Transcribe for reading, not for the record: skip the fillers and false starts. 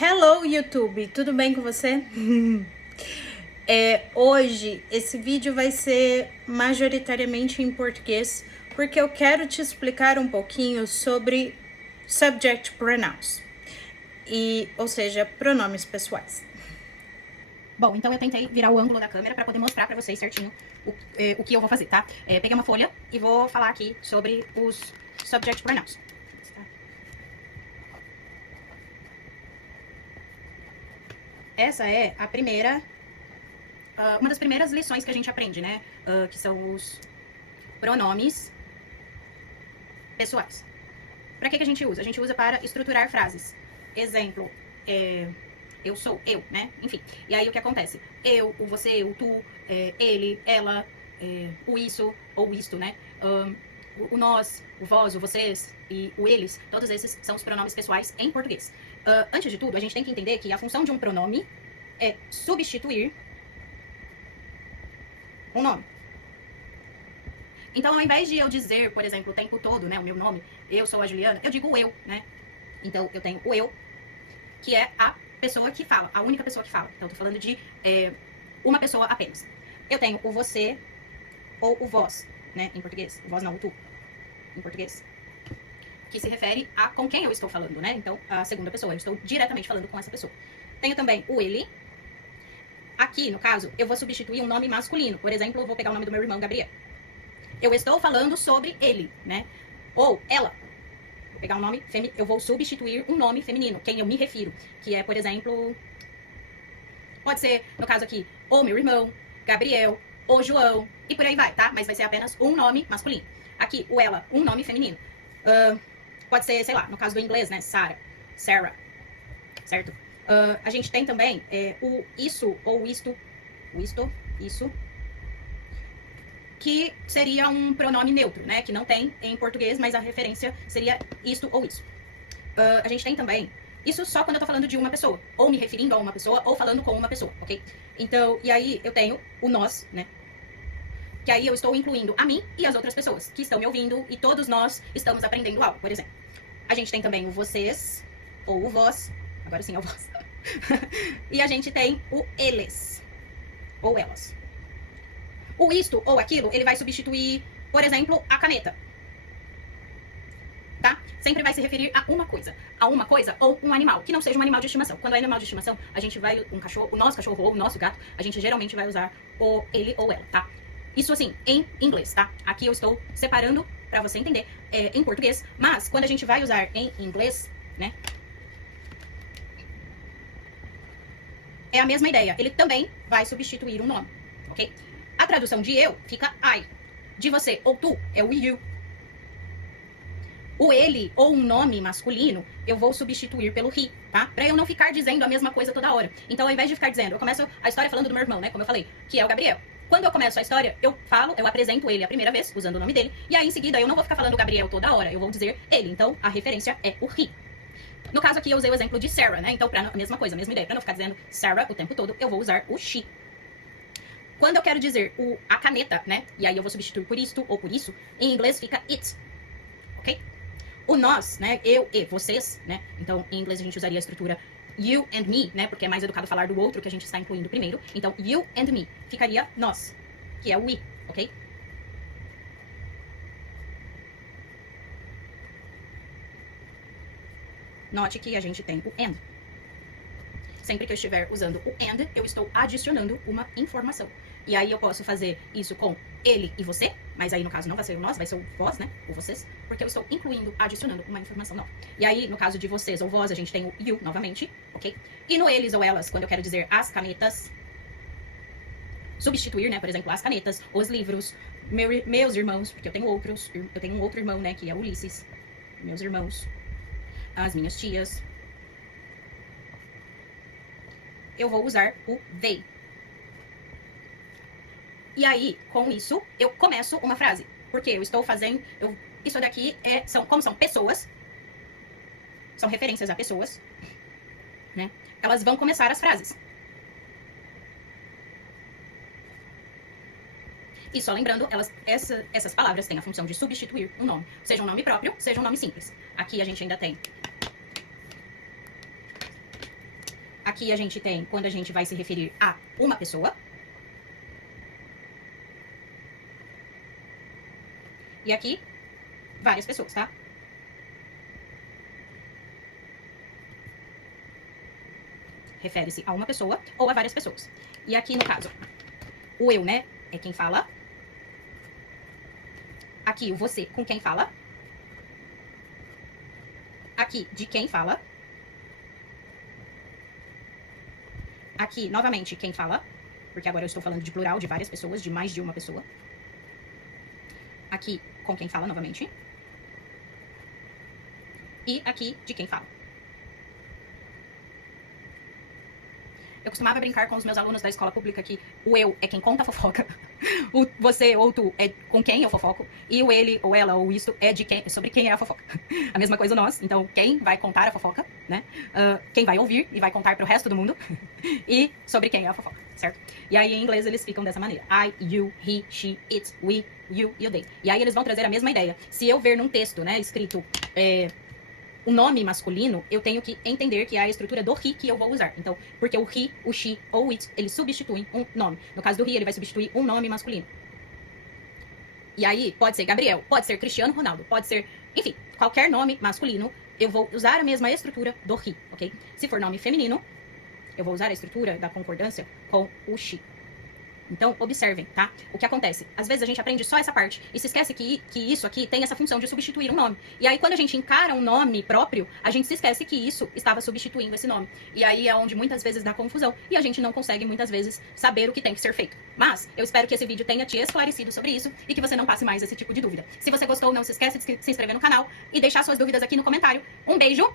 Hello, YouTube! Tudo bem com você? Hoje esse vídeo vai ser majoritariamente em português, porque eu quero te explicar um pouquinho sobre subject pronouns, ou seja, pronomes pessoais. Bom, então eu tentei virar o ângulo da câmera para poder mostrar para vocês certinho o que eu vou fazer, tá? Peguei uma folha e vou falar aqui sobre os subject pronouns. Essa é a primeira, uma das primeiras lições que a gente aprende, né? Que são os pronomes pessoais. Para que a gente usa? A gente usa para estruturar frases. Exemplo, eu sou, eu, né? Enfim. E aí o que acontece? Eu, o você, o tu, ele, ela, o isso ou isto, né? O nós, o vós, o vocês e o eles, todos esses são os pronomes pessoais em português. Antes de tudo, a gente tem que entender que a função de um pronome é substituir um nome. Então, ao invés de eu dizer, por exemplo, o tempo todo, né, o meu nome, eu sou a Juliana, eu digo o eu, né? Então, eu tenho o eu, que é a pessoa que fala, a única pessoa que fala. Então, eu tô falando de uma pessoa apenas. Eu tenho o você ou o vós, né, em português. O vós não, o tu, em português. Que se refere a com quem eu estou falando, né? Então, a segunda pessoa, eu estou diretamente falando com essa pessoa. Tenho também o ele. Aqui, no caso, eu vou substituir um nome masculino. Por exemplo, eu vou pegar o nome do meu irmão, Gabriel. Eu estou falando sobre ele, né? Ou ela. Vou pegar um nome feminino. Eu vou substituir um nome feminino, quem eu me refiro. Que é, por exemplo... Pode ser, no caso aqui, o meu irmão, Gabriel, o João, e por aí vai, tá? Mas vai ser apenas um nome masculino. Aqui, o ela, um nome feminino. Pode ser, sei lá, no caso do inglês, né? Sarah, certo? A gente tem também o isso ou isto, isso, que seria um pronome neutro, né? Que não tem em português, mas a referência seria isto ou isso. A gente tem também isso só quando eu tô falando de uma pessoa, ou me referindo a uma pessoa, ou falando com uma pessoa, ok? Então, e aí eu tenho o nós, né? Que aí eu estou incluindo a mim e as outras pessoas que estão me ouvindo e todos nós estamos aprendendo algo, por exemplo. A gente tem também o vocês, ou o vós, agora sim é o vós. E a gente tem o eles, ou elas. O isto ou aquilo, ele vai substituir, por exemplo, a caneta. Tá? Sempre vai se referir a uma coisa ou um animal, que não seja um animal de estimação. Quando é animal de estimação, a gente vai, um cachorro, o nosso cachorro ou o nosso gato, a gente geralmente vai usar o ele ou ela, tá? Isso assim, em inglês, tá? Aqui eu estou separando pra você entender em português, mas quando a gente vai usar em inglês, né? É a mesma ideia, ele também vai substituir um nome, ok? A tradução de eu fica I, de você ou tu é o you. O ele ou um nome masculino, eu vou substituir pelo he, tá? Pra eu não ficar dizendo a mesma coisa toda hora. Então, ao invés de ficar dizendo, eu começo a história falando do meu irmão, né? Como eu falei, que é o Gabriel. Quando eu começo a história, eu apresento ele a primeira vez, usando o nome dele. E aí, em seguida, eu não vou ficar falando Gabriel toda hora. Eu vou dizer ele. Então, a referência é o he. No caso aqui, eu usei o exemplo de Sarah, né? Então, a mesma coisa, a mesma ideia. Pra não ficar dizendo Sarah o tempo todo, eu vou usar o she. Quando eu quero dizer a caneta, né? E aí eu vou substituir por isto ou por isso, em inglês fica it. Ok? O nós, né? Eu e vocês, né? Então, em inglês a gente usaria a estrutura you and me, né? Porque é mais educado falar do outro que a gente está incluindo primeiro. Então, you and me ficaria nós, que é o we, ok? Note que a gente tem o and. Sempre que eu estiver usando o and, eu estou adicionando uma informação. E aí eu posso fazer isso com ele e você, mas aí no caso não vai ser o nós, vai ser o vós, né? Ou vocês, porque eu estou incluindo, adicionando uma informação nova. E aí, no caso de vocês ou vós, a gente tem o you novamente, ok? E no eles ou elas, quando eu quero dizer as canetas, substituir, né? Por exemplo, as canetas, os livros, meus irmãos, porque eu tenho um outro irmão, né? Que é Ulisses, meus irmãos, as minhas tias. Eu vou usar o they. E aí, com isso, eu começo uma frase. Porque eu estou fazendo... isso daqui como são pessoas, são referências a pessoas, né? Elas vão começar as frases. E só lembrando, essas palavras têm a função de substituir um nome. Seja um nome próprio, seja um nome simples. Aqui a gente ainda tem Aqui a gente tem quando a gente vai se referir a uma pessoa. E aqui, várias pessoas, tá? Refere-se a uma pessoa ou a várias pessoas. E aqui, no caso, o eu, né, é quem fala. Aqui, o você com quem fala. Aqui, de quem fala. Aqui, novamente, quem fala. Porque agora eu estou falando de plural, de várias pessoas, de mais de uma pessoa. Aqui, com quem fala, novamente. E aqui, de quem fala. Eu costumava brincar com os meus alunos da escola pública que o eu é quem conta a fofoca, o você ou tu é com quem eu fofoco, e o ele ou ela ou isso é de quem, sobre quem é a fofoca. A mesma coisa nós, então quem vai contar a fofoca, né? Quem vai ouvir e vai contar pro resto do mundo, e sobre quem é a fofoca, certo? E aí em inglês eles ficam dessa maneira: I, you, he, she, it, we, you e o they. E aí eles vão trazer a mesma ideia. Se eu ver num texto, né, escrito o nome masculino, eu tenho que entender que é a estrutura do he que eu vou usar. Então, porque o he, o she ou o it, eles substituem um nome. No caso do he, ele vai substituir um nome masculino. E aí, pode ser Gabriel, pode ser Cristiano Ronaldo, pode ser, enfim, qualquer nome masculino, eu vou usar a mesma estrutura do he, ok? Se for nome feminino, eu vou usar a estrutura da concordância com o she. Então, observem, tá? O que acontece? Às vezes a gente aprende só essa parte e se esquece que isso aqui tem essa função de substituir um nome. E aí, quando a gente encara um nome próprio, a gente se esquece que isso estava substituindo esse nome. E aí é onde muitas vezes dá confusão e a gente não consegue, muitas vezes, saber o que tem que ser feito. Mas, eu espero que esse vídeo tenha te esclarecido sobre isso e que você não passe mais esse tipo de dúvida. Se você gostou, não se esquece de se inscrever no canal e deixar suas dúvidas aqui no comentário. Um beijo!